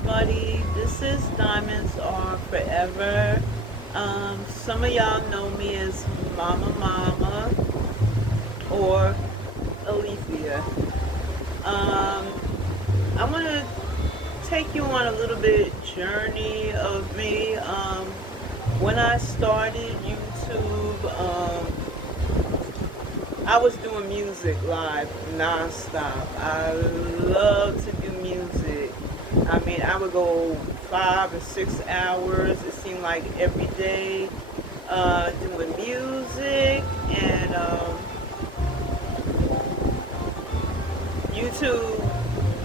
everybody. This is Diamonds Are Forever. Some of y'all know me as Mama Mama or Alethea. Um, I want to take you on a little bit journey of me. When I started YouTube, I was doing music live nonstop. I love to do music. I mean, I would go 5 or 6 hours. It seemed like every day doing music, and YouTube.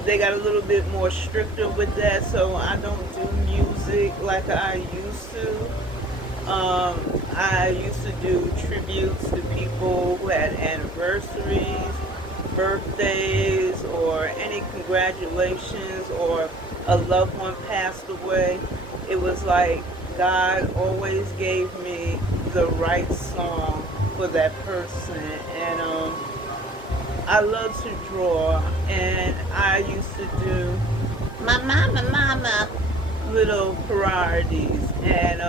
They got a little bit more stricter with that, so I don't do music like I used to. I used to do tributes to people who had anniversaries, birthdays, or any congratulations, or a loved one passed away. It was like God always gave me the right song for that person. And I love to draw, and I used to do my mama little parodies, and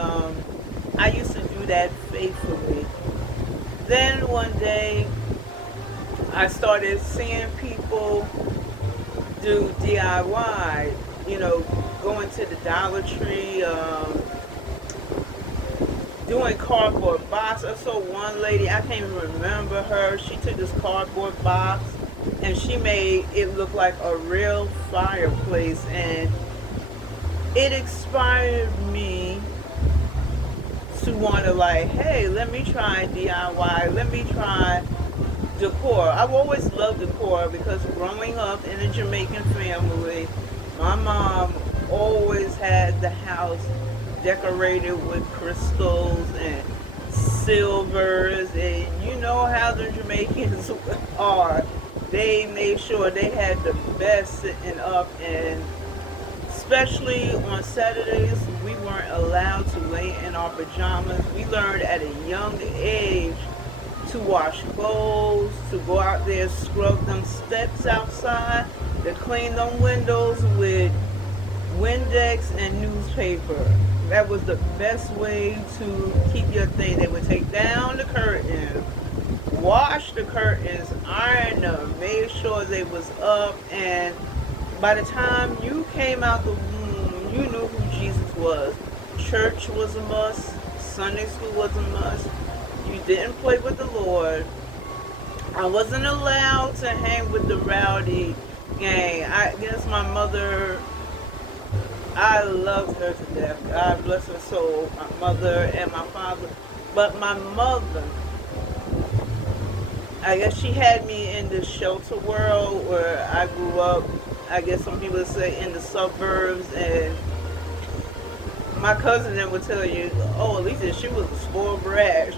I used to do that faithfully. Then one day I started seeing people do DIY, going to the Dollar Tree, doing cardboard box. I saw one lady, I can't even remember her. She took this cardboard box and she made it look like a real fireplace, and it inspired me to want to, like, hey, let me try DIY, let me try decor. I've always loved decor because growing up in a Jamaican family, my mom always had the house decorated with crystals and silvers, and you know how the Jamaicans are. They made sure they had the best sitting up, and especially on Saturdays, we weren't allowed to lay in our pajamas. We learned at a young age to wash clothes, to go out there, scrub them steps outside, to clean them windows with Windex and newspaper. That was the best way to keep your thing. They would take down the curtains, wash the curtains, iron them, made sure they was up, and by the time you came out the womb, you knew who Jesus was. Church was a must. Sunday school was a must. You didn't play with the Lord. I wasn't allowed to hang with the rowdy gang. I guess my mother, I loved her to death. God bless her soul, my mother and my father. But my mother, I guess she had me in this shelter world where I grew up. I guess some people would say in the suburbs, and my cousin then would tell you, oh, at least she was a spoiled brat.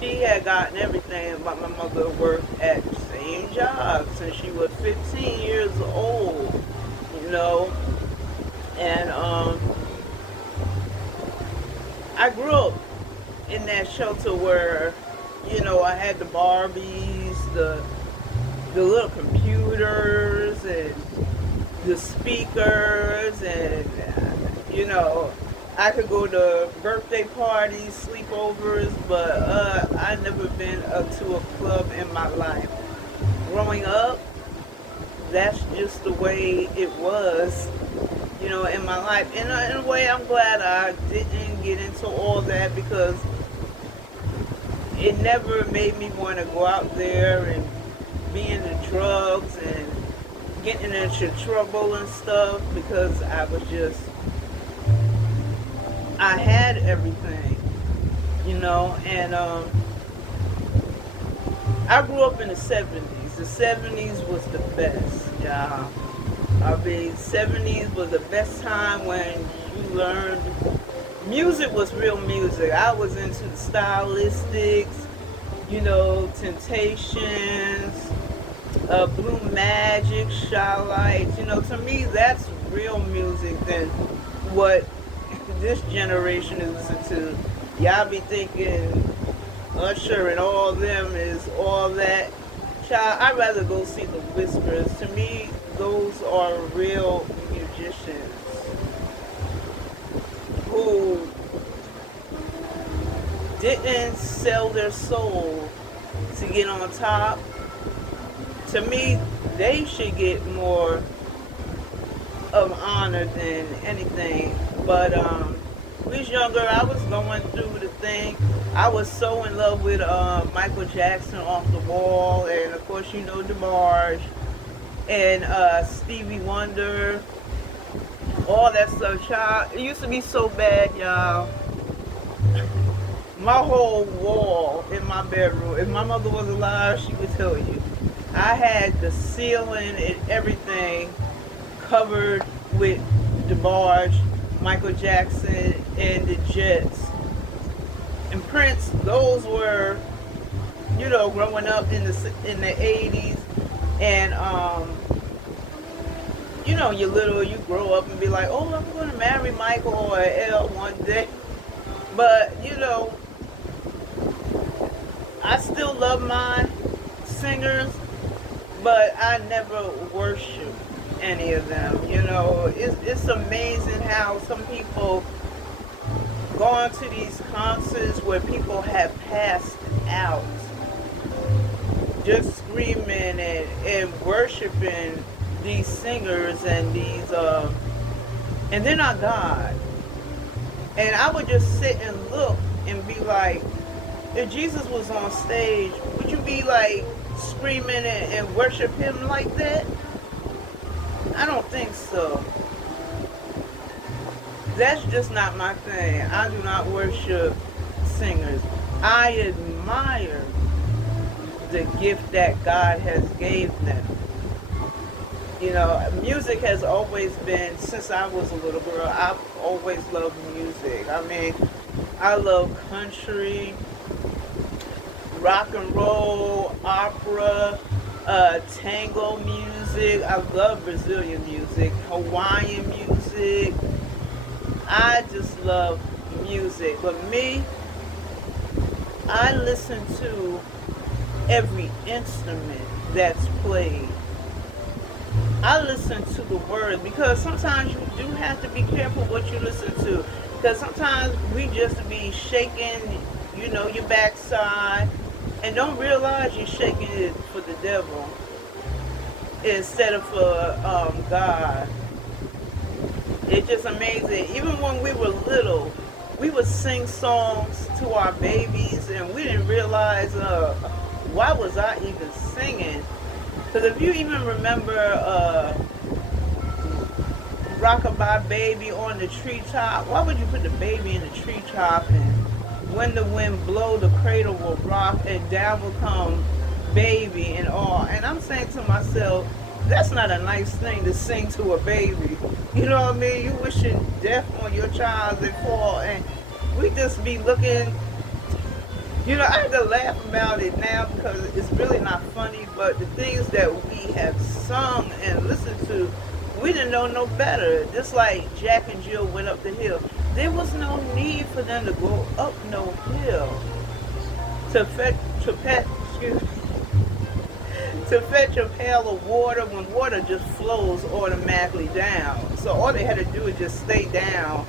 She had gotten everything, but my mother worked at the same job since she was 15 years old, you know. And I grew up in that shelter where, I had the Barbies, the little computers, and the speakers, and I could go to birthday parties, sleepovers, but I never been up to a club in my life. Growing up, that's just the way it was, in my life. In a way, I'm glad I didn't get into all that, because it never made me want to go out there and be into drugs and getting into trouble and stuff, because I had everything, and I grew up in the 70s. The 70s was the best, y'all. I mean, 70s was the best time when you learned music was real music. I was into the Stylistics, Temptations, Blue Magic, Shy-Lights. To me, that's real music than what this generation is listening to. Y'all be thinking Usher and all them is all that. Child, I'd rather go see the Whispers. To me, those are real musicians. didn't sell their soul to get on top, to me, they should get more of honor than anything. But we was younger. I was going through the thing. I was so in love with Michael Jackson, Off the Wall, and of course you know DeBarge and Stevie Wonder, all that stuff. Child, it used to be so bad, y'all. My whole wall in my bedroom. If my mother was alive, she would tell you. I had the ceiling and everything covered with DeBarge, Michael Jackson, and the Jets. And Prince, those were, you know, growing up in the 80s. And, you know, you grow up and be like, oh, I'm going to marry Michael or Elle one day. But, you know, I still love my singers, but I never worship any of them. You know, it's amazing how some people gone to these concerts where people have passed out just screaming and worshiping these singers and these and they're not God. And I would just sit and look and be like, if Jesus was on stage, would you be like screaming and worship him like that? I don't think so. That's just not my thing. I do not worship singers. I admire the gift that God has gave them. You know, music has always been, since I was a little girl, I've always loved music. I mean, I love country, rock and roll, opera, tango music. I love Brazilian music, Hawaiian music. I just love music. But me, I listen to every instrument that's played. I listen to the words because sometimes you do have to be careful what you listen to. Because sometimes we just be shaking, you know, your backside and don't realize you're shaking it for the devil instead of for God. It's just amazing. Even when we were little, we would sing songs to our babies and we didn't realize why was I even singing. Because if you even remember Rockabye Baby on the treetop, why would you put the baby in the treetop and when the wind blow, the cradle will rock and down will come baby and all. And I'm saying to myself, that's not a nice thing to sing to a baby. You know what I mean? You wishing death on your child and fall, and we just be looking. You know, I had to laugh about it now because it's really not funny, but the things that we have sung and listened to, we didn't know no better. Just like Jack and Jill went up the hill. There was no need for them to go up no hill to fetch a pail of water when water just flows automatically down. So all they had to do is just stay down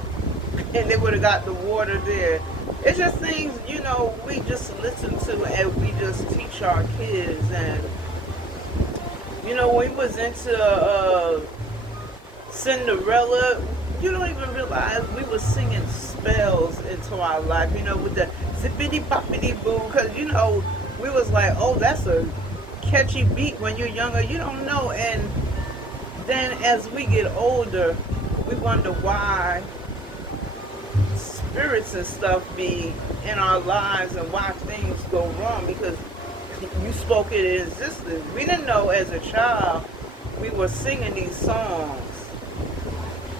and they would have got the water there. It's just things, you know, we just listen to and we just teach our kids. And, you know, when we was into Cinderella, you don't even realize we were singing spells into our life, you know, with the zippity boppity boo, because, you know, we was like, oh, that's a catchy beat when you're younger, you don't know. And then as we get older, we wonder why spirits and stuff be in our lives and why things go wrong, because you spoke it in existence. We didn't know as a child we were singing these songs,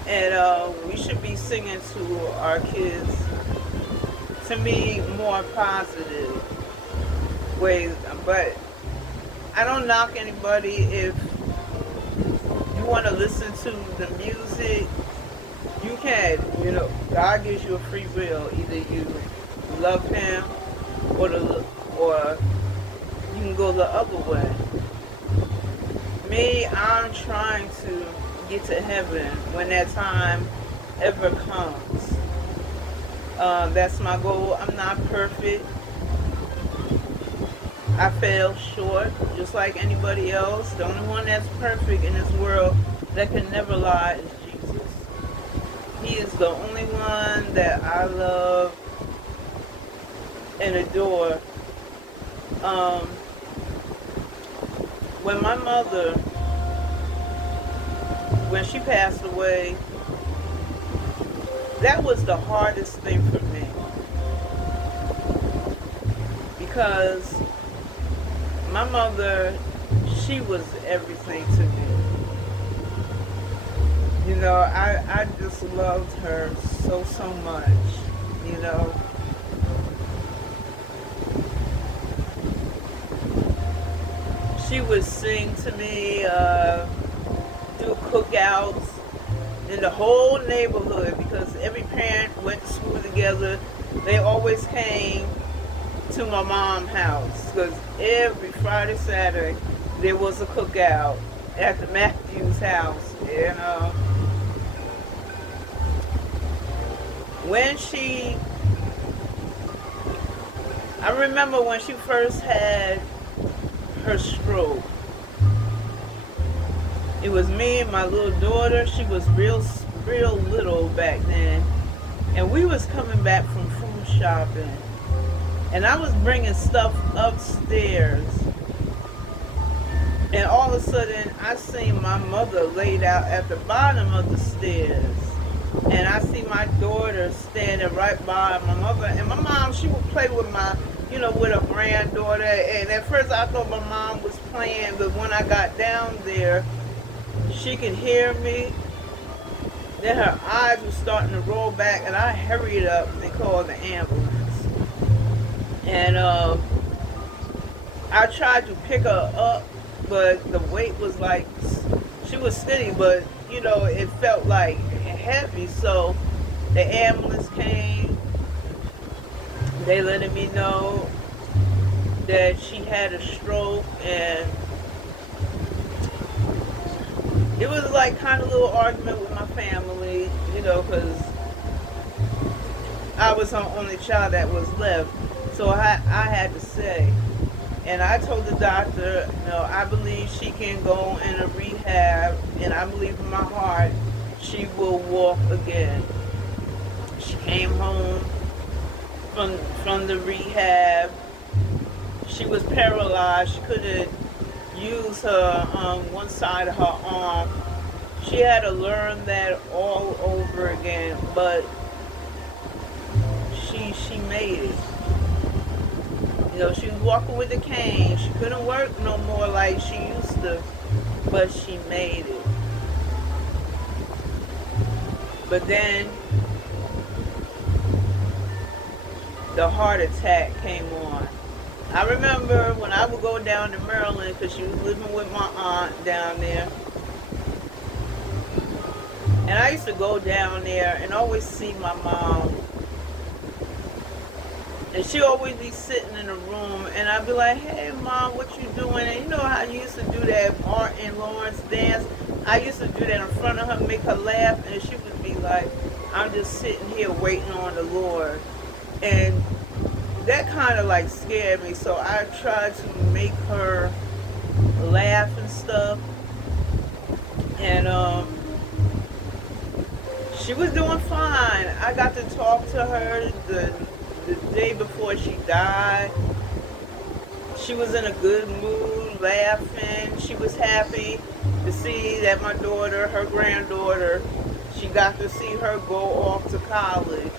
and we should be singing to our kids, to me, more positive ways. But I don't knock anybody if you want to listen to the music. You can, you know, God gives you a free will. Either you love him or you can go the other way. Me, I'm trying to get to heaven when that time ever comes. That's my goal. I'm not perfect. I fell short, just like anybody else. The only one that's perfect in this world that can never lie is Jesus. He is the only one that I love and adore. Um, when my mother, when she passed away, that was the hardest thing for me because my mother, she was everything to me. You know, I just loved her so much, you know. She would sing to me, do cookouts in the whole neighborhood because every parent went to school together. They always came to my mom's house because every Friday, Saturday, there was a cookout at the Matthews house. And I remember when she first had her stroke. It was me and my little daughter. She was real little back then. And we was coming back from food shopping. And I was bringing stuff upstairs. And all of a sudden, I seen my mother laid out at the bottom of the stairs. And I see my daughter standing right by my mother. And my mom, she would play with with her granddaughter. And at first I thought my mom was playing. But when I got down there, she could hear me. Then her eyes were starting to roll back. And I hurried up and called the ambulance. And I tried to pick her up, but the weight was like, she was steady, but it felt like heavy. So the ambulance came. They letting me know that she had a stroke, and it was like kind of a little argument with my family, because I was the only child that was left. So I had to say, and I told the doctor, I believe she can go in a rehab, and I believe in my heart she will walk again. She came home from the rehab. She was paralyzed. She couldn't use her one side of her arm. She had to learn that all over again, but she made it. She was walking with a cane. She couldn't work no more like she used to, but she made it. But then the heart attack came on. I remember when I would go down to Maryland, because she was living with my aunt down there. And I used to go down there and always see my mom. And she always be sitting in the room, and I'd be like, hey, Mom, what you doing? And you know how you used to do that Martin Lawrence dance? I used to do that in front of her, make her laugh, and she would be like, I'm just sitting here waiting on the Lord. And that kind of like scared me, so I tried to make her laugh and stuff. And she was doing fine. I got to talk to her the day before she died. She was in a good mood, laughing. She was happy to see that my daughter, her granddaughter, she got to see her go off to college.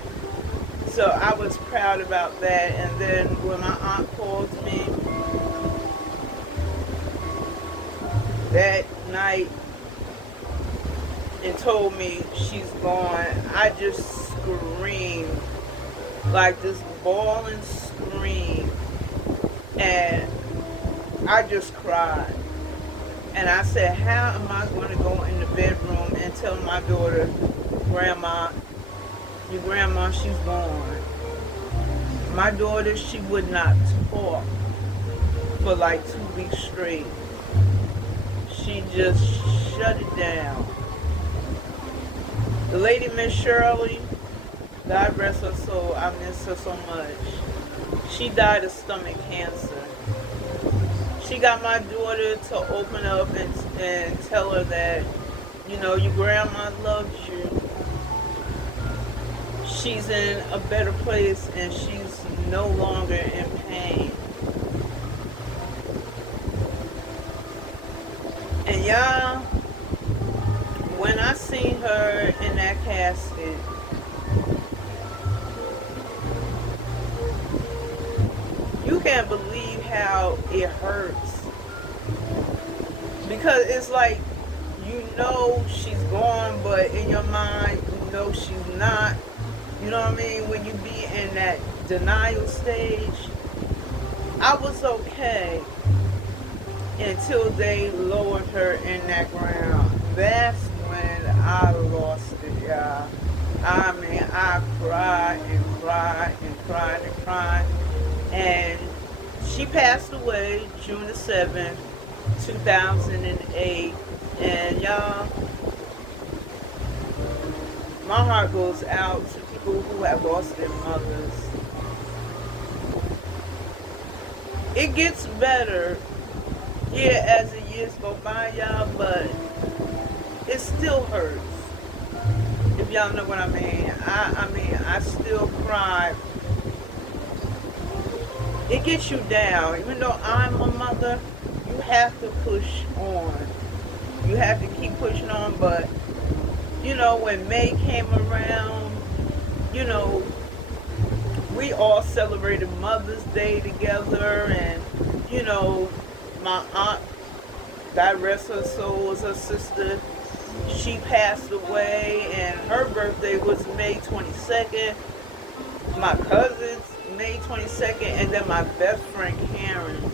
So I was proud about that. And then when my aunt called me that night and told me she's gone, I just screamed, like this bawling scream, and I just cried. And I said, how am I going to go in the bedroom and tell my daughter, Grandma, your grandma, she's gone? My daughter, she would not talk for like 2 weeks straight. She just shut it down. The lady, Miss Shirley, God rest her soul. I miss her so much. She died of stomach cancer. She got my daughter to open up and tell her that, your grandma loves you. She's in a better place and she's no longer in pain. And y'all, when I seen her in that casket, you can't believe how it hurts. Because it's like, she's gone, but in your mind, she's not. You know what I mean? When you be in that denial stage, I was okay until they lowered her in that ground. That's when I lost it, y'all. I mean, I cried and cried and cried and cried. And she passed away June the 7th, 2008. And y'all, my heart goes out to people who have lost their mothers. It gets better, as the years go by, y'all, but it still hurts. If y'all know what I mean. I still cry. It gets you down. Even though I'm a mother, you have to push on. You have to keep pushing on, but when May came around, we all celebrated Mother's Day together, and my aunt, God rest her soul, was her sister. She passed away, and her birthday was May 22nd. My cousin's May 22nd, and then my best friend Karen.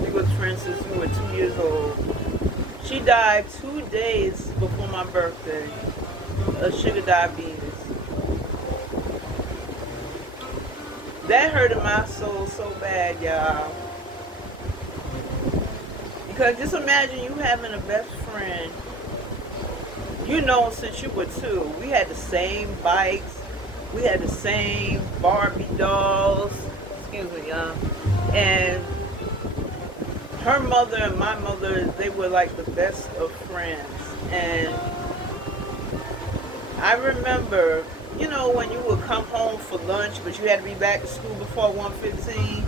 We was friends since we were 2 years old. She died 2 days before my birthday of sugar diabetes. That hurted my soul so bad, y'all. Because just imagine you having a best friend, since you were 2. We had the same bikes. We had the same Barbie dolls. Excuse me, y'all. And her mother and my mother, they were like the best of friends. And I remember, when you would come home for lunch, but you had to be back to school before 1:15.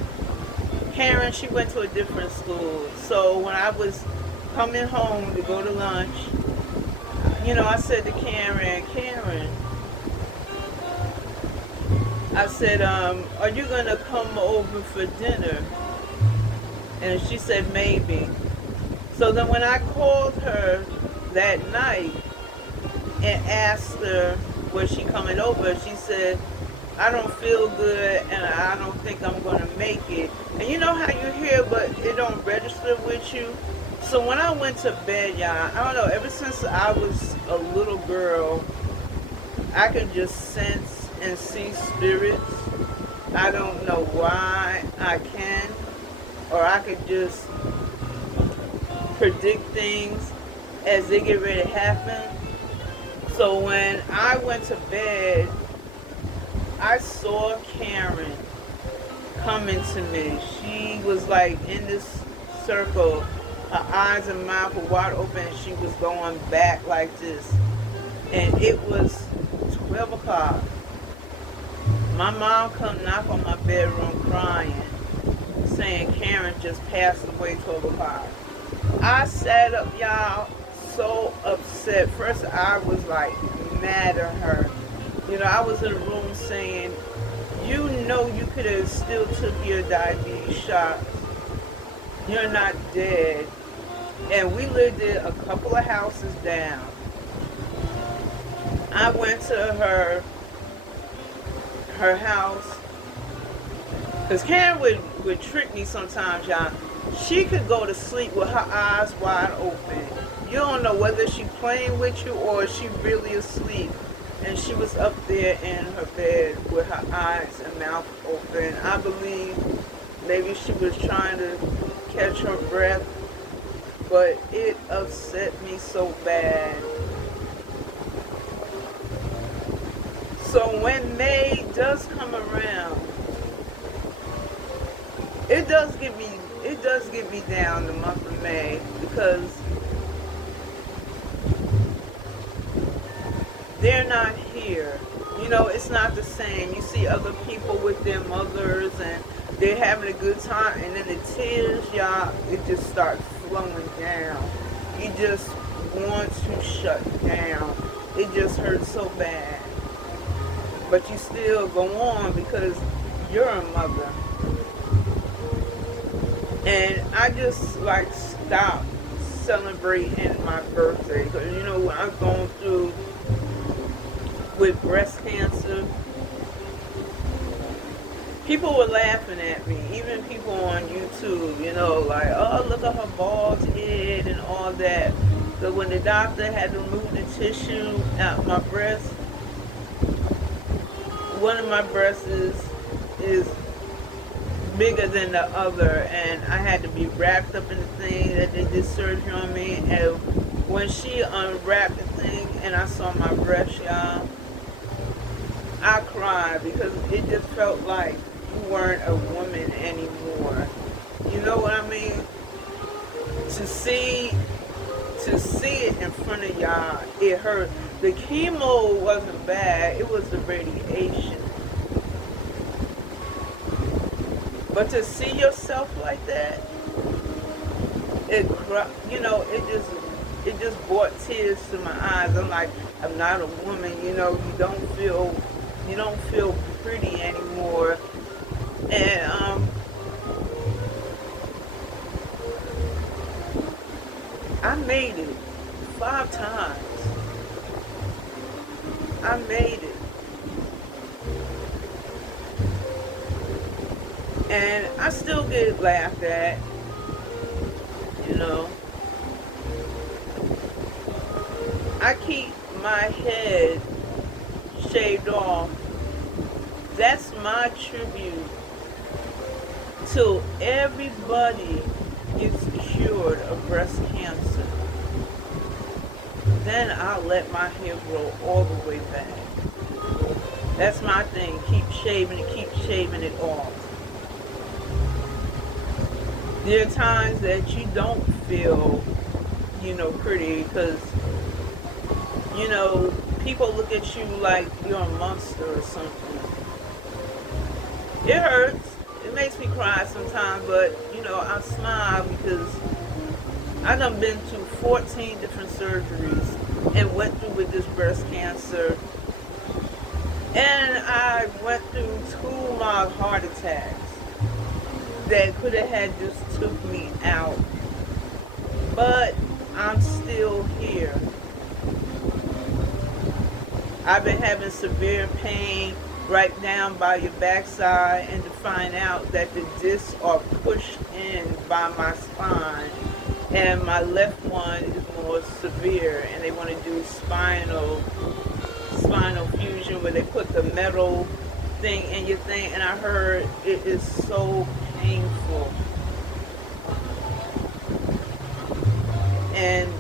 Karen, she went to a different school. So when I was coming home to go to lunch, I said to Karen, I said, are you going to come over for dinner? And she said, maybe. So then when I called her that night and asked her, was she coming over? She said, I don't feel good and I don't think I'm going to make it. And you know how you hear, but it don't register with you? So when I went to bed, y'all, I don't know, ever since I was a little girl, I could just sense and see spirits. I don't know why I can, or I could just predict things as they get ready to happen. So when I went to bed, I saw Karen coming to me. She was like in this circle. Her eyes and mouth were wide open and she was going back like this. And it was 12 o'clock. My mom come knock on my bedroom crying, saying Karen just passed away 12 o'clock. I sat up, y'all, so upset. First, I was like mad at her. I was in a room saying, you could have still took your diabetes shot. You're not dead. And we lived in a couple of houses down. I went to her house, because Karen would trick me sometimes, y'all. She could go to sleep with her eyes wide open. You don't know whether she's playing with you or she really asleep. And she was up there in her bed with her eyes and mouth open. I believe maybe she was trying to catch her breath, but it upset me so bad. when May does come around, it does get me down the month of May, because they're not here. You know, it's not the same. You see other people with their mothers and they're having a good time, and then the tears, y'all, it just starts flowing down. You just want to shut down. It just hurts so bad. But you still go on because you're a mother. And I just like stopped celebrating my birthday, because you know what I'm going through with breast cancer. People were laughing at me, even people on YouTube, you know, like, oh, look at her bald head and all that. So when the doctor had to remove the tissue out my breast, one of my breasts is bigger than the other, and I had to be wrapped up in the thing that they did surgery on me. And when she unwrapped the thing and I saw my breast, y'all, I cried, because it just felt like you weren't a woman anymore. You know what I mean? To see it in front of y'all, it hurt. The chemo wasn't bad, it was the radiation. But to see yourself like that, you know, it just brought tears to my eyes. I'm like, I'm not a woman, you know. You don't feel pretty anymore. And I made it 5 times. I made it. And I still get laughed at, you know. I keep my head shaved off. That's my tribute till everybody gets cured of breast cancer. Then I'll let my hair grow all the way back. That's my thing. Keep shaving it off. There are times that you don't feel, you know, pretty, because, you know, people look at you like you're a monster or something. It hurts. It makes me cry sometimes, but, you know, I smile because I done been through 14 different surgeries and went through with this breast cancer. And I went through 2 mild heart attacks that could have had just took me out. But I'm still here. I've been having severe pain right down by your backside, and to find out that the discs are pushed in by my spine, and my left one is more severe, and they want to do spinal fusion, where they put the metal thing in your thing, and I heard it is so painful. And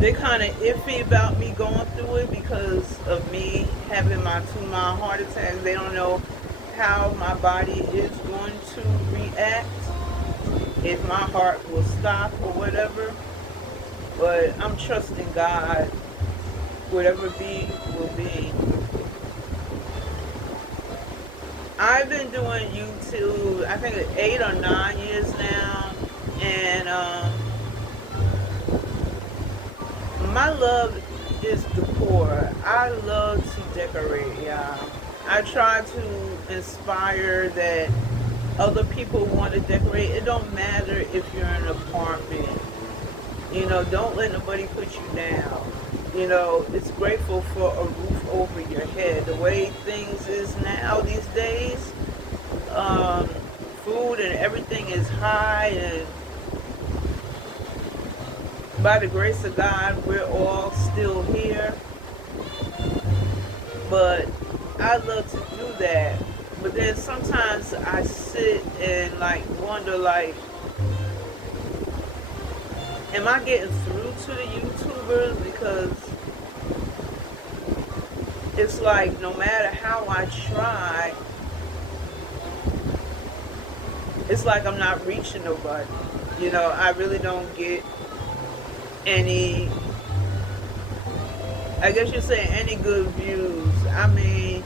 they're kind of iffy about me going through it because of me having my 2 mild heart attacks. They don't know how my body is going to react, if my heart will stop or whatever. But I'm trusting God. Whatever be, will be. I've been doing YouTube, I think 8 or 9 years now, and my love is decor. I love to decorate, y'all. I try to inspire that other people want to decorate. It don't matter if you're in an apartment. You know, don't let nobody put you down. You know, it's grateful for a roof over your head. The way things is now these days, food and everything is high, and by the grace of God, we're all still here. But I love to do that. But then sometimes I sit and like wonder, like, am I getting through to the YouTubers? Because it's like no matter how I try, it's like I'm not reaching nobody. You know, I really don't get any, I guess you'd say, any good views. I mean,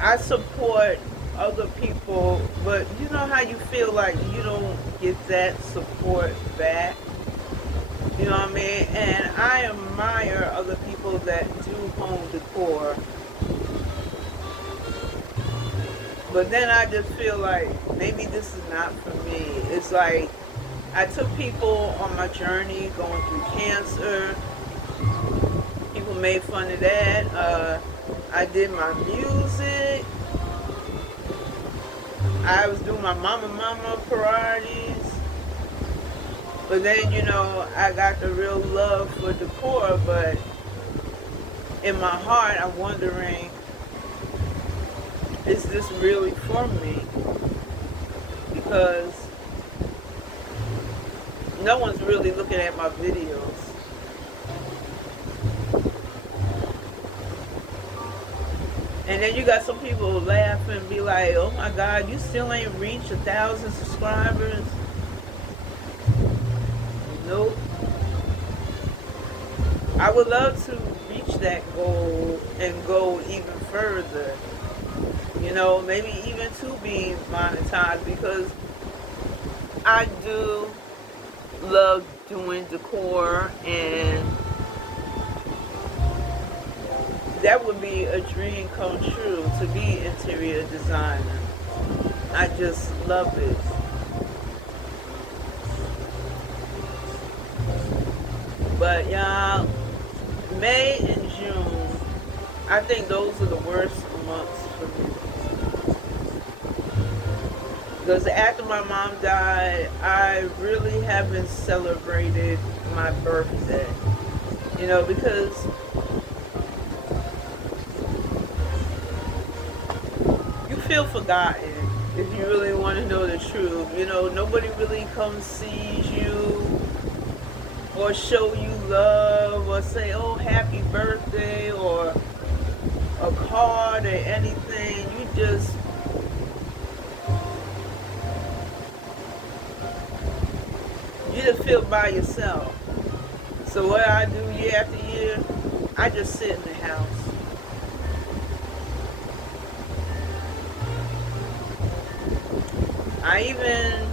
I support other people, but you know how you feel like you don't get that support back? You know what I mean? And I admire other people that do home decor. But then I just feel like maybe this is not for me. It's like I took people on my journey going through cancer. People made fun of that. I did my music. I was doing my mama priorities. But then, you know, I got the real love for decor, but in my heart, I'm wondering, is this really for me? Because no one's really looking at my videos. And then you got some people laugh and be like, oh my God, you still ain't reached 1,000 subscribers? Nope. I would love to reach that goal and go even further. You know, maybe even to be monetized, because I do love doing decor, and that would be a dream come true, to be interior designer. I just love it. But y'all, May and June, I think those are the worst months for me. Because after my mom died, I really haven't celebrated my birthday. You know, because you feel forgotten if you really want to know the truth. You know, nobody really comes sees you or show you love or say, oh, happy birthday, or a card or anything. You just feel by yourself. So what I do year after year, I just sit in the house. I even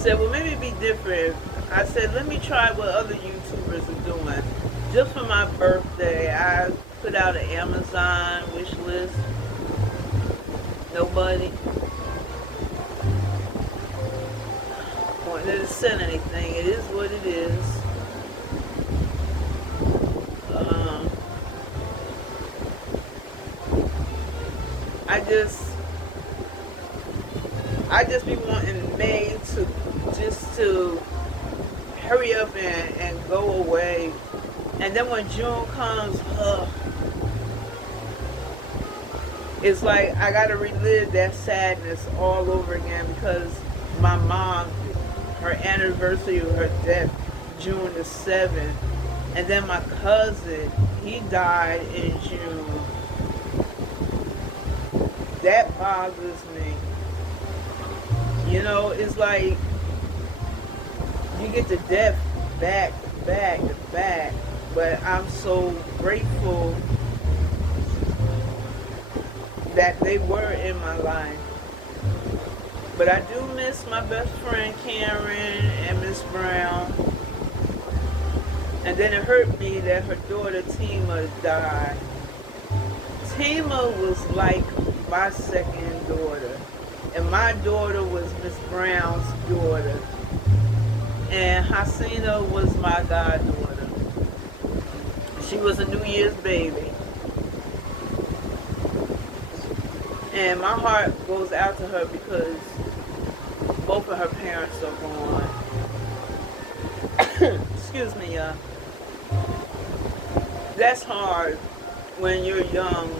said, well, maybe it'd be different. I said, let me try what other YouTubers are doing. Just for my birthday, I put out an Amazon wish list. Nobody wanted to send anything. It is what it is. I just be wanting May to hurry up and go away. And then when June comes, it's like I gotta relive that sadness all over again, because my mom, her anniversary of her death, June the 7th. And then my cousin, he died in June. That bothers me. You know, it's like you get the death back to back to back. But I'm so grateful that they were in my life. But I do miss my best friend Karen and Miss Brown. And then it hurt me that her daughter Tima died. Tima was like my second daughter. And my daughter was Miss Brown's daughter. And Hasina was my goddaughter. She was a New Year's baby. And my heart goes out to her because both of her parents are gone. Excuse me, y'all. That's hard when you're young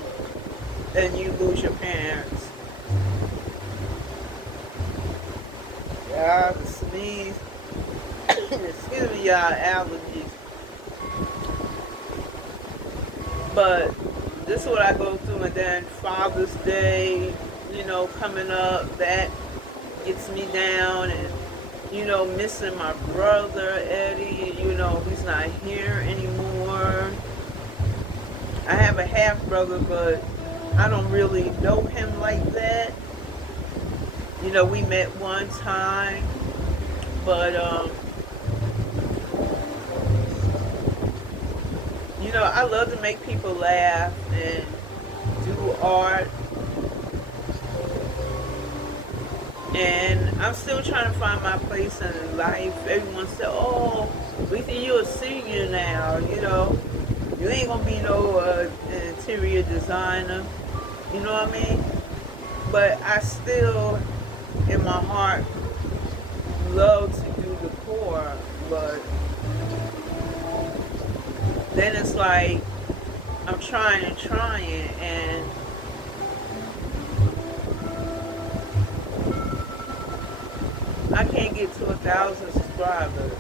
and you lose your parents. Y'all, sneeze. Excuse me, y'all, allergies. But this is what I go through, and then Father's Day, coming up, that gets me down, and missing my brother Eddie. He's not here anymore. I have a half brother, but I don't really know him like that. We met one time, but I love to make people laugh and do art. And I'm still trying to find my place in life. Everyone said, "Oh, we think you're a senior now, You ain't gonna be no interior designer." You know what I mean? But I still, in my heart, love to do decor. But then it's like, I'm trying, and I can't get to 1,000 subscribers.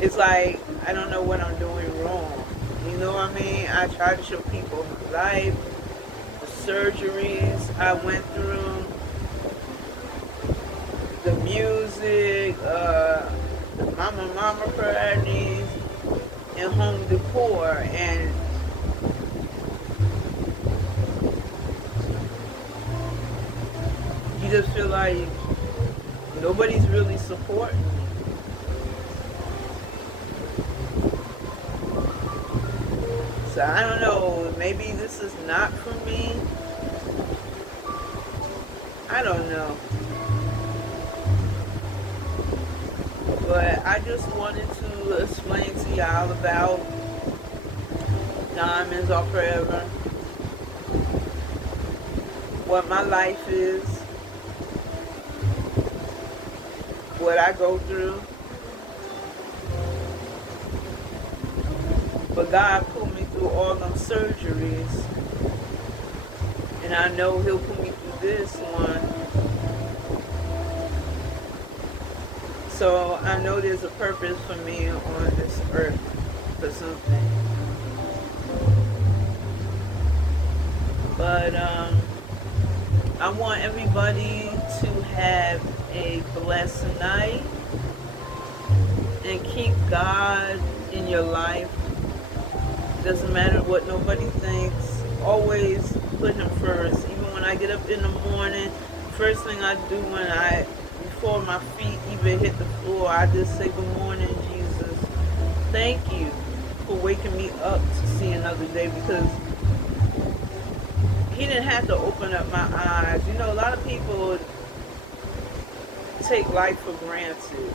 It's like, I don't know what I'm doing wrong. You know what I mean? I try to show people my life, the surgeries I went through, the music, the mama parties, and home decor. And you just feel like nobody's really supporting me. So I don't know, maybe this is not for me. I don't know. But I just wanted to explain to y'all about Diamonds Are Forever, what my life is, what I go through. But God put me through all them surgeries, and I know He'll put me through this one. So I know there's a purpose for me on this earth for something. But I want everybody to have a blessed night and keep God in your life. Doesn't matter what nobody thinks. Always put Him first. Even when I get up in the morning, first thing I do before my feet even hit the floor, I just say, "Good morning, Jesus. Thank you for waking me up to see another day," because He didn't have to open up my eyes. A lot of people take life for granted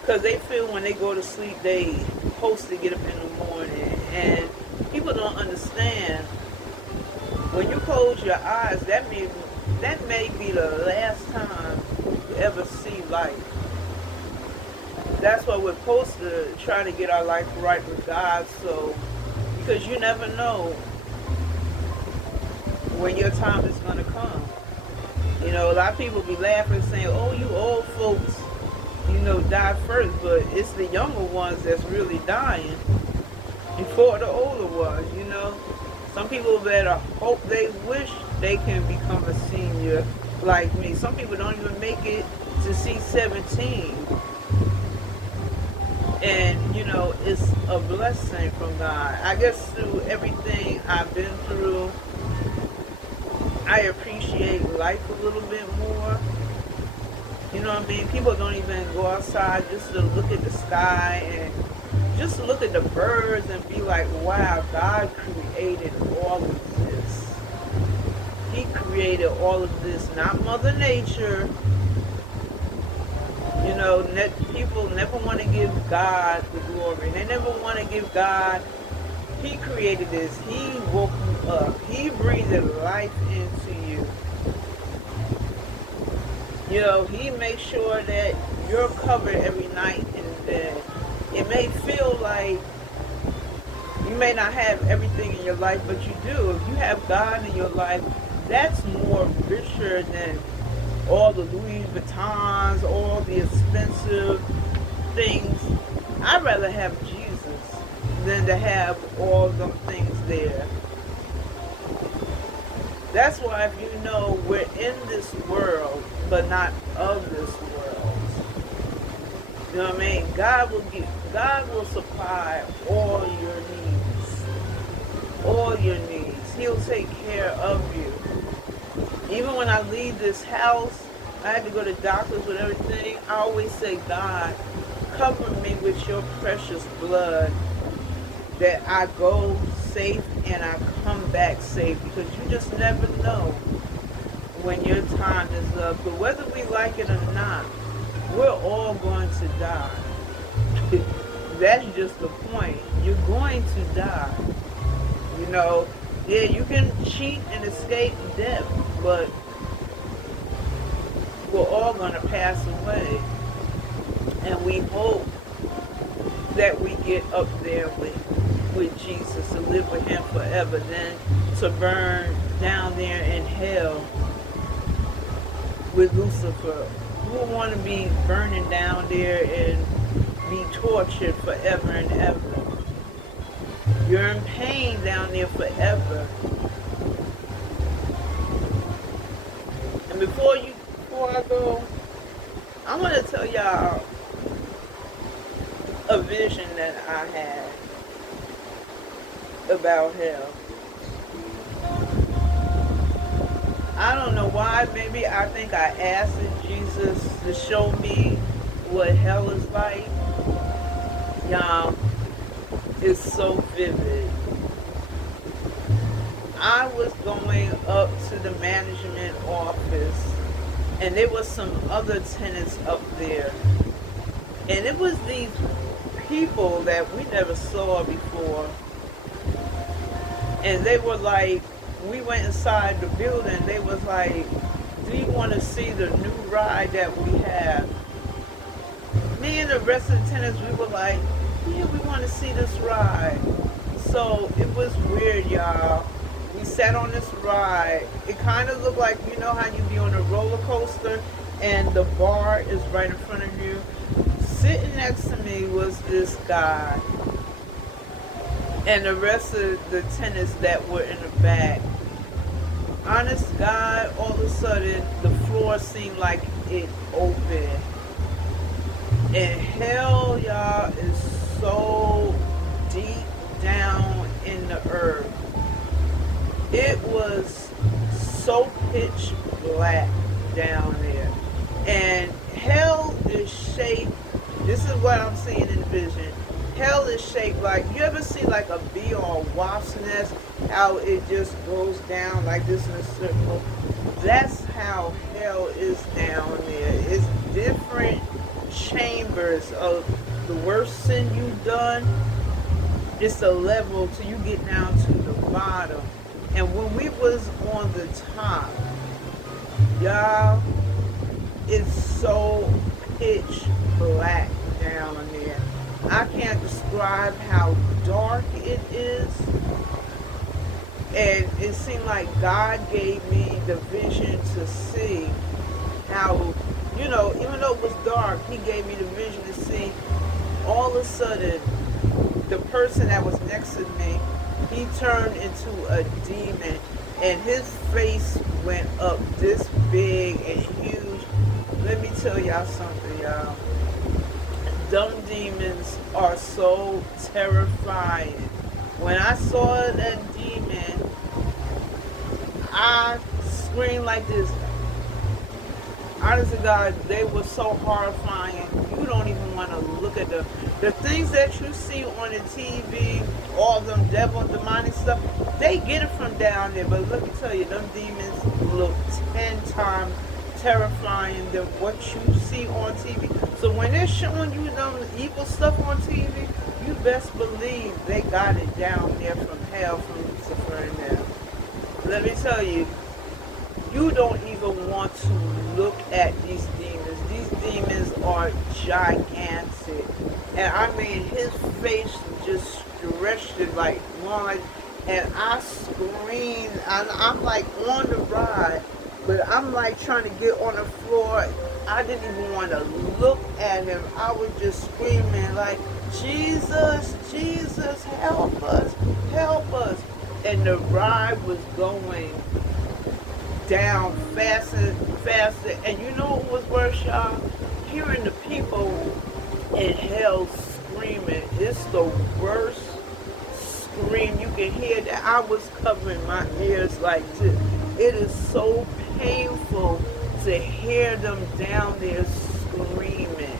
because they feel when they go to sleep they supposed to get up in the morning, and people don't understand. When you close your eyes, that may be the last time you ever see life. That's why we're supposed to try to get our life right with God, because you never know when your time is going to come. A lot of people be laughing saying, "Oh, you old folks, die first," but it's the younger ones that's really dying before the older ones. Some people better hope they wish they can become a senior like me. Some people don't even make it to C17. And, it's a blessing from God. I guess through everything I've been through, I appreciate life a little bit more. You know what I mean? People don't even go outside just to look at the sky and just to look at the birds and be like, wow, God created all of this. He created all of this, not Mother Nature. People never want to give God the glory. They never want to give God. He created this. He woke you up. He breathed life into you. He makes sure that you're covered every night in bed. It may feel like you may not have everything in your life, but you do. If you have God in your life, that's more richer than all the Louis Vuittons, all the expensive things. I'd rather have Jesus. than to have all them things there. That's why if you know we're in this world, but not of this world. You know what I mean? God will supply all your needs. All your needs. He'll take care of you. Even when I leave this house, I had to go to doctors with everything. I always say, God, cover me with your precious blood, that I go safe and I come back safe, because you just never know when your time is up. But whether we like it or not, we're all going to die. That's just the point. You're going to die. You know, yeah, you can cheat and escape death, but we're all going to pass away. And we hope that we get up there with Jesus to live with him forever, than to burn down there in hell with Lucifer. Who would want to be burning down there and be tortured forever and ever? You're in pain down there forever. And before I go, I want to tell y'all a vision that I had about hell. I don't know why. Maybe I think I asked Jesus to show me what hell is like. Y'all, it's so vivid. I was going up to the management office, and there was some other tenants up there. And it was these people that we never saw before. And they were like, we went inside the building, they was like, do you want to see the new ride that we have? Me and the rest of the tenants, we were like, yeah, we want to see this ride. So it was weird, y'all. We sat on this ride. It kind of looked like, you know how you be on a roller coaster and the bar is right in front of you? Sitting next to me was this guy. And the rest of the tenants that were in the back. Honest God, all of a sudden, the floor seemed like it opened. And hell, y'all, is so deep down in the earth. It was so pitch black down there. And hell is shaped, this is what I'm seeing in the vision. Hell is shaped like, you ever see like a bee or a wasp's nest, how it just goes down like this in a circle? That's how hell is down there. It's different chambers of the worst sin you've done. It's a level till you get down to the bottom. And when we was on the top, y'all, it's so pitch black down there. I can't describe how dark it is. And it seemed like God gave me the vision to see how, you know, even though it was dark, he gave me the vision to see all of a sudden the person that was next to me, he turned into a demon, and his face went up this big and huge. Let me tell y'all something, y'all. Dumb demons are so terrifying. When I saw that demon, I screamed like this. Honest to God, they were so horrifying. You don't even want to look at them. The things that you see on the TV, all them devil and demonic stuff, they get it from down there. But let me tell you, them demons look 10 times terrifying than what you see on TV. So when they're showing you them evil stuff on TV, you best believe they got it down there from hell, from Lucifer and them. Let me tell you, you don't even want to look at these demons. These demons are gigantic. And I mean, his face just stretched it like long. And I screamed. I'm like on the ride, but I'm like trying to get on the floor. I didn't even want to look at him. I was just screaming like, Jesus, Jesus, help us, help us. And the ride was going down faster, faster. And you know what was worse, y'all? Hearing the people in hell screaming. It's the worst scream you can hear. That I was covering my ears like this. It is so painful to hear them down there screaming.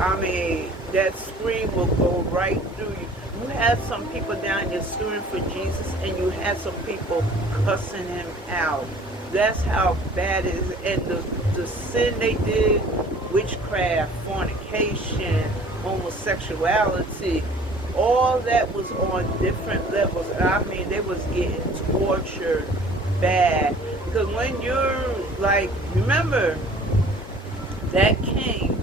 I mean, that scream will go right through you. You had some people down there screaming for Jesus, and you had some people cussing him out. That's how bad it is. And the sin they did, witchcraft, fornication, homosexuality, all that was on different levels. And I mean, they was getting tortured bad. Because when you're like, remember, that king,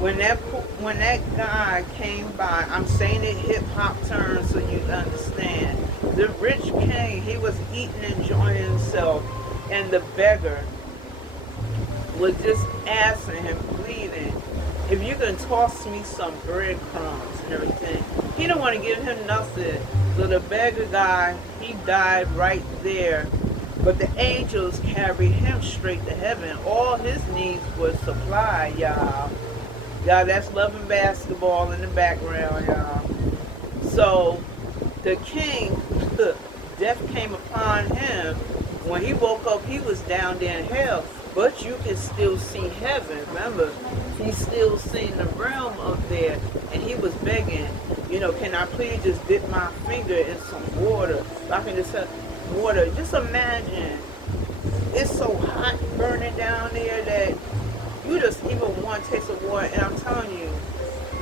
when that guy came by, I'm saying it hip hop terms so you understand. The rich king, he was eating and enjoying himself, and the beggar was just asking him, pleading, if you can toss me some breadcrumbs and everything. He didn't want to give him nothing. So the beggar guy, he died right there. But the angels carried him straight to heaven. All his needs were supplied, y'all. Y'all, that's loving basketball in the background, y'all. So the king, death came upon him. When he woke up, he was down there in hell. But you can still see heaven. Remember, he's still seeing the realm up there. And he was begging, you know, can I please just dip my finger in some water? So I can just have water. Just imagine. It's so hot burning down there that you just even want a taste of water. And I'm telling you,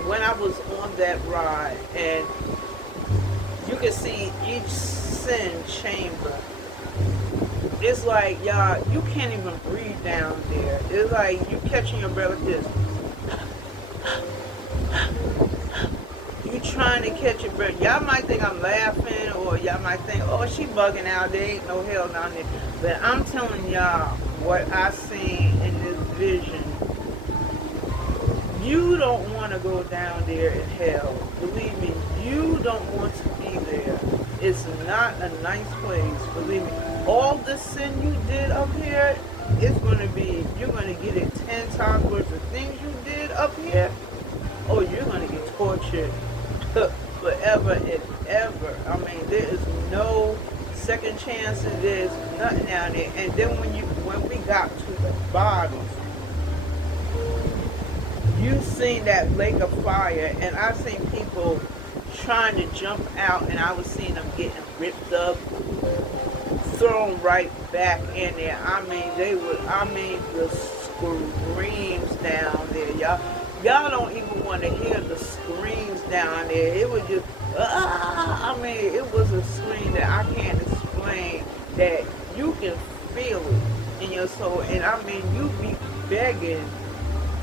when I was on that ride, and you can see each sin chamber, it's like, y'all, you can't even breathe down there. It's like you catching your breath like this. You trying to catch your breath. Y'all might think I'm laughing, or y'all might think, oh, she bugging out. There ain't no hell down there. But I'm telling y'all what I seen in this vision. You don't want to go down there in hell. Believe me, you don't want to be there. It's not a nice place. Believe me. All the sin you did up here, it's going to be, you're going to get it 10 times worth of things you did up here. Oh, you're going to get tortured forever and ever. I mean, there is no second chances. There's nothing down there. And then when we got to the bottom, you seen that lake of fire, and I seen people trying to jump out, and I was seeing them getting ripped up, thrown right back in there. I mean, the screams down there, y'all. Y'all don't even want to hear the screams down there. It was just, I mean, it was a scream that I can't explain, that you can feel it in your soul. And I mean, you be begging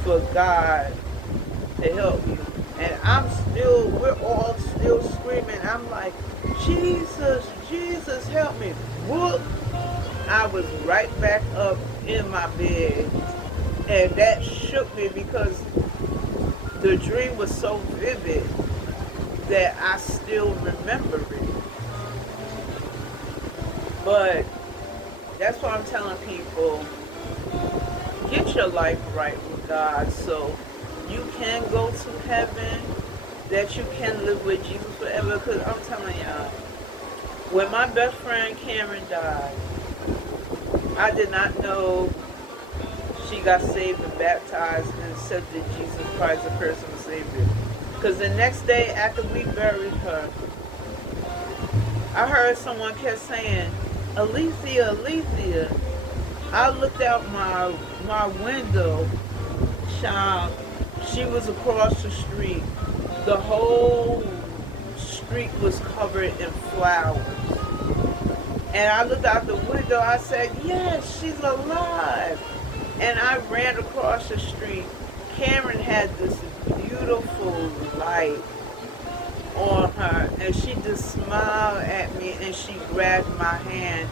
for God to help you. And we're all still screaming. I'm like, Jesus, Jesus, help me. Whoop. I was right back up in my bed. And that shook me because the dream was so vivid that I still remember it. But that's why I'm telling people, get your life right with God so you can go to heaven, that you can live with Jesus forever. Because I'm telling y'all, when my best friend Karen died, I did not know she got saved and baptized and accepted Jesus Christ as personal Savior. Because the next day after we buried her, I heard someone kept saying, Alethea, Alethea. I looked out my window, child. She was across the street. The whole street was covered in flowers. And I looked out the window, I said, yes, she's alive. And I ran across the street. Karen had this beautiful light on her, and she just smiled at me, and she grabbed my hand,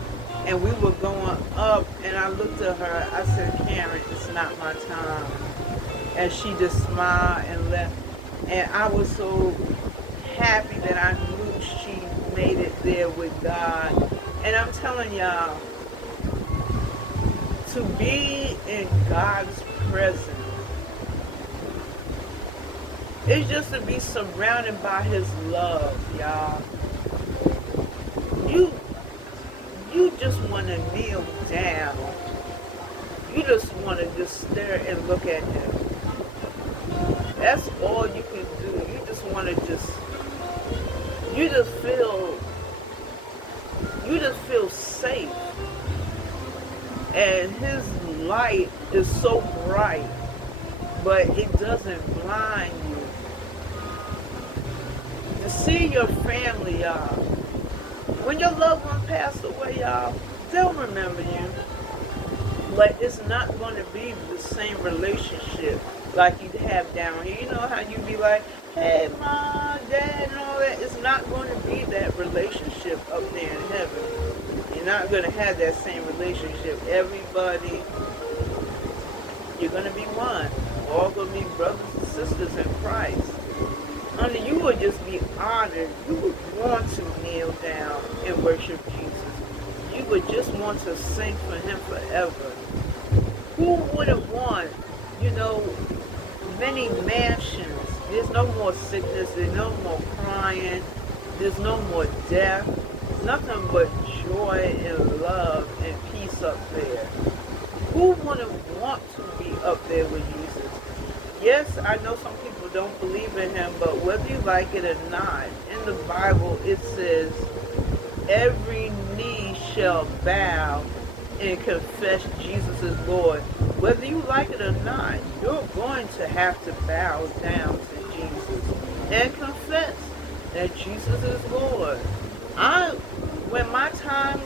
and we were going up, and I looked at her, I said, Karen, it's not my time. And she just smiled and left. And I was so happy that I knew she made it there with God. And I'm telling y'all, to be in God's presence is just to be surrounded by his love, y'all. You you just want to kneel down. You just want to just stare and look at him. That's all you can do. You just want to you just feel, you just feel safe. And his light is so bright, but it doesn't blind you. To see your family, y'all. When your loved one passed away, y'all, they'll remember you. But it's not going to be the same relationship like you have down here. You know how you be like, hey, mom, dad, and all that? It's not going to be that relationship up there in heaven. You're not going to have that same relationship. Everybody, you're going to be one. We're all going to be brothers and sisters in Christ. Only you would just be honored. You would want to kneel down and worship Jesus. You would just want to sing for him forever. Who wouldn't want, many mansions? There's no more sickness. There's no more crying. There's no more death. Nothing but joy and love and peace up there. Who wouldn't want to be up there with Jesus? Yes, I know some people don't believe in him, but whether you like it or not, in the Bible it says, every knee shall bow and confess Jesus is Lord. Whether you like it or not, you're going to have to bow down to Jesus and confess that Jesus is Lord. When my time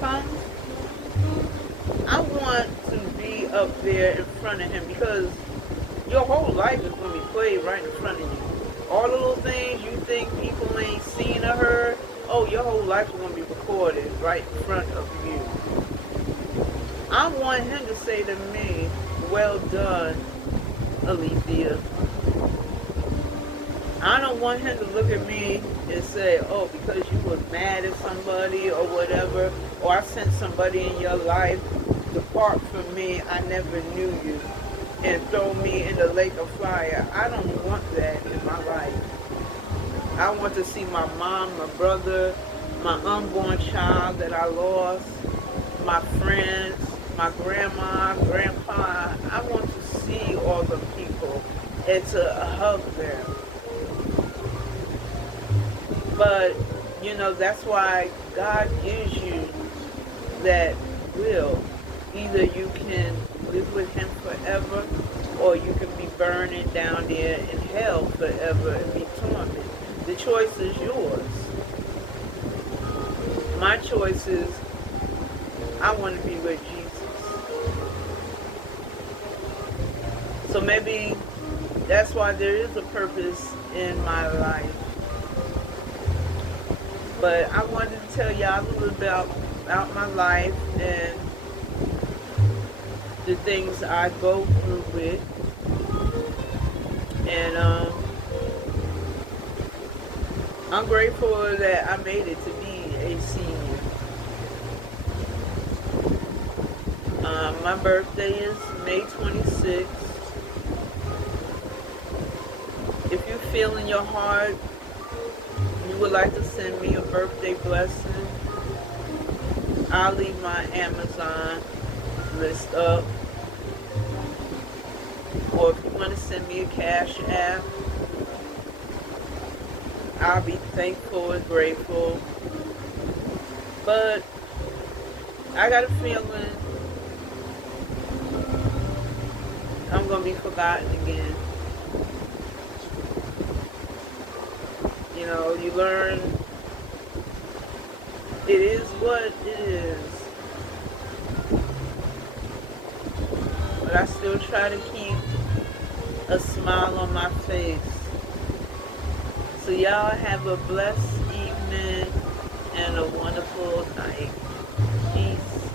comes, I want to be up there in front of him, because your whole life is going to be played right in front of you. All the little things you think people ain't seen or heard, your whole life is going to be recorded right in front of you. I want him to say to me, well done, Alethea. I don't want him to look at me and say, because you were mad at somebody or whatever, or I sent somebody in your life, depart from me, I never knew you, and throw me in the lake of fire. I don't want that in my life. I want to see my mom, my brother, my unborn child that I lost, my friends, my grandma, grandpa. I want to see all the people and to hug them. But, that's why God gives you that will. Either you can live with him forever, or you can be burning down there in hell forever and be tormented. The choice is yours. My choice is, I want to be with Jesus. So maybe that's why there is a purpose in my life. But I wanted to tell y'all a little bit about my life and the things I go through with. And I'm grateful that I made it to be a senior. My birthday is May 26th. If you feel in your heart you would like to send me a birthday blessing, I'll leave my Amazon list up. Or if you want to send me a Cash App, I'll be thankful and grateful. But I got a feeling I'm going to be forgotten again. You learn it is what it is. But I still try to keep a smile on my face. So y'all have a blessed evening and a wonderful night. Peace.